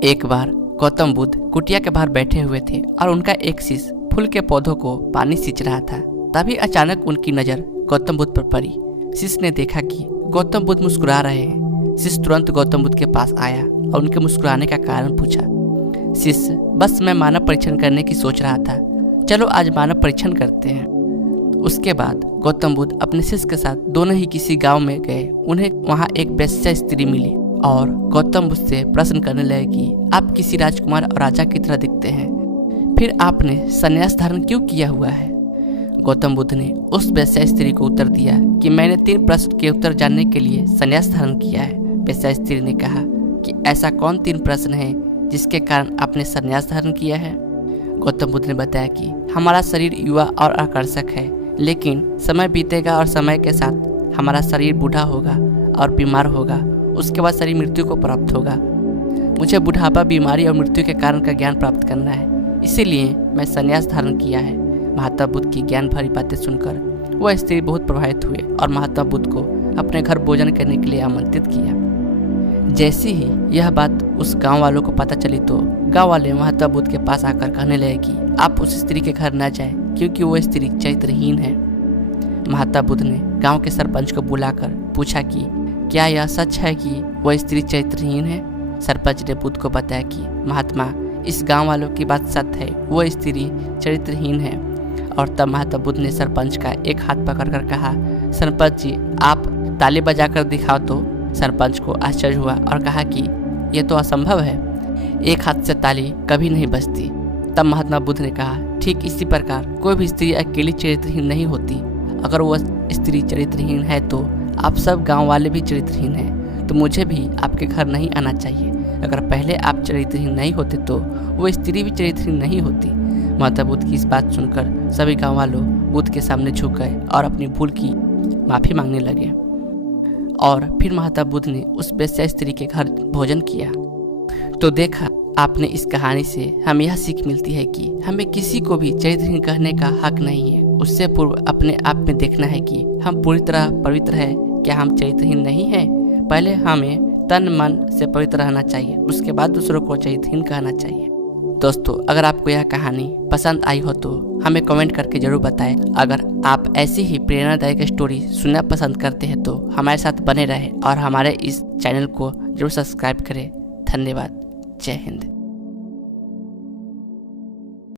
एक बार गौतम बुद्ध कुटिया के बाहर बैठे हुए थे और उनका एक शिष्य फूल के पौधों को पानी सींच रहा था। तभी अचानक उनकी नज़र गौतम बुद्ध पर पड़ी। शिष्य ने देखा कि गौतम बुद्ध मुस्कुरा रहे हैं। शिष्य तुरंत गौतम बुद्ध के पास आया और उनके मुस्कुराने का कारण पूछा। शिष्य, बस मैं मानव परीक्षण करने की सोच रहा था, चलो आज मानव परीक्षण करते हैं। उसके बाद गौतम बुद्ध अपने शिष्य के साथ दोनों ही किसी गांव में गए। उन्हें वहां एक वेश्या स्त्री मिली और गौतम बुद्ध से प्रश्न करने लगे कि आप किसी राजकुमार और राजा की तरह दिखते हैं, फिर आपने संन्यास धारण क्यों किया हुआ है? गौतम बुद्ध ने उस वेश्या स्त्री को उत्तर दिया कि मैंने 3 प्रश्न के उत्तर जानने के लिए संन्यास धारण किया है। वेश्या स्त्री ने कहा कि ऐसा कौन 3 प्रश्न हैं जिसके कारण आपने संन्यास धारण किया है? गौतम बुद्ध ने बताया कि हमारा शरीर युवा और आकर्षक है, लेकिन समय बीतेगा और समय के साथ हमारा शरीर बूढ़ा होगा और बीमार होगा। उसके बाद शरीर मृत्यु को प्राप्त होगा। मुझे बुढ़ापा, बीमारी और मृत्यु के कारण का ज्ञान प्राप्त करना है, इसीलिए मैं संन्यास धारण किया है। महात्मा बुद्ध की ज्ञान भरी बातें सुनकर वह स्त्री बहुत प्रभावित हुए और महात्मा बुद्ध को अपने घर भोजन करने के लिए आमंत्रित किया। जैसे ही यह बात उस गांव वालों को पता चली तो गांव वाले महात्मा बुद्ध के पास आकर कहने लगे कि आप उस स्त्री के घर न जाएं, क्योंकि वो स्त्री चरित्रहीन है। महात्मा बुद्ध ने गांव के सरपंच को बुलाकर पूछा कि क्या यह सच है कि वह स्त्री चरित्रहीन है? सरपंच ने बुद्ध को बताया कि महात्मा, इस गांव वालों की बात सत्य है, वह स्त्री चरित्रहीन है। और तब महात्मा बुद्ध ने सरपंच का एक हाथ पकड़कर कहा, सरपंच जी, आप ताली बजाकर दिखाओ। तो सरपंच को आश्चर्य हुआ और कहा कि यह तो असंभव है, एक हाथ से ताली कभी नहीं बजती। तब महात्मा बुद्ध ने कहा, ठीक इसी प्रकार कोई भी स्त्री अकेली चरित्रहीन नहीं होती। अगर वह स्त्री चरित्रहीन है तो आप सब गांव वाले भी चरित्रहीन हैं, तो मुझे भी आपके घर नहीं आना चाहिए। अगर पहले आप चरित्रहीन नहीं होते तो वो स्त्री भी चरित्रहीन नहीं होती। महात्मा बुद्ध की इस बात सुनकर सभी गांव वालों बुद्ध के सामने झुक गए और अपनी भूल की माफ़ी मांगने लगे। और फिर महात्मा बुद्ध ने उस वेश्या स्त्री के घर भोजन किया। तो देखा आपने, इस कहानी से हमें यह सीख मिलती है कि हमें किसी को भी चरित्रहीन कहने का हक नहीं है। उससे पूर्व अपने आप में देखना है कि हम पूरी तरह पवित्र है, क्या हम चरित्रहीन नहीं हैं। पहले हमें तन मन से पवित्र रहना चाहिए, उसके बाद दूसरों को चरित्रहीन कहना चाहिए। दोस्तों, अगर आपको यह कहानी पसंद आई हो तो हमें कमेंट करके जरूर बताएं। अगर आप ऐसी ही प्रेरणादायक स्टोरी सुनना पसंद करते हैं तो हमारे साथ बने रहें और हमारे इस चैनल को जरूर सब्सक्राइब करें। धन्यवाद। जय हिंद।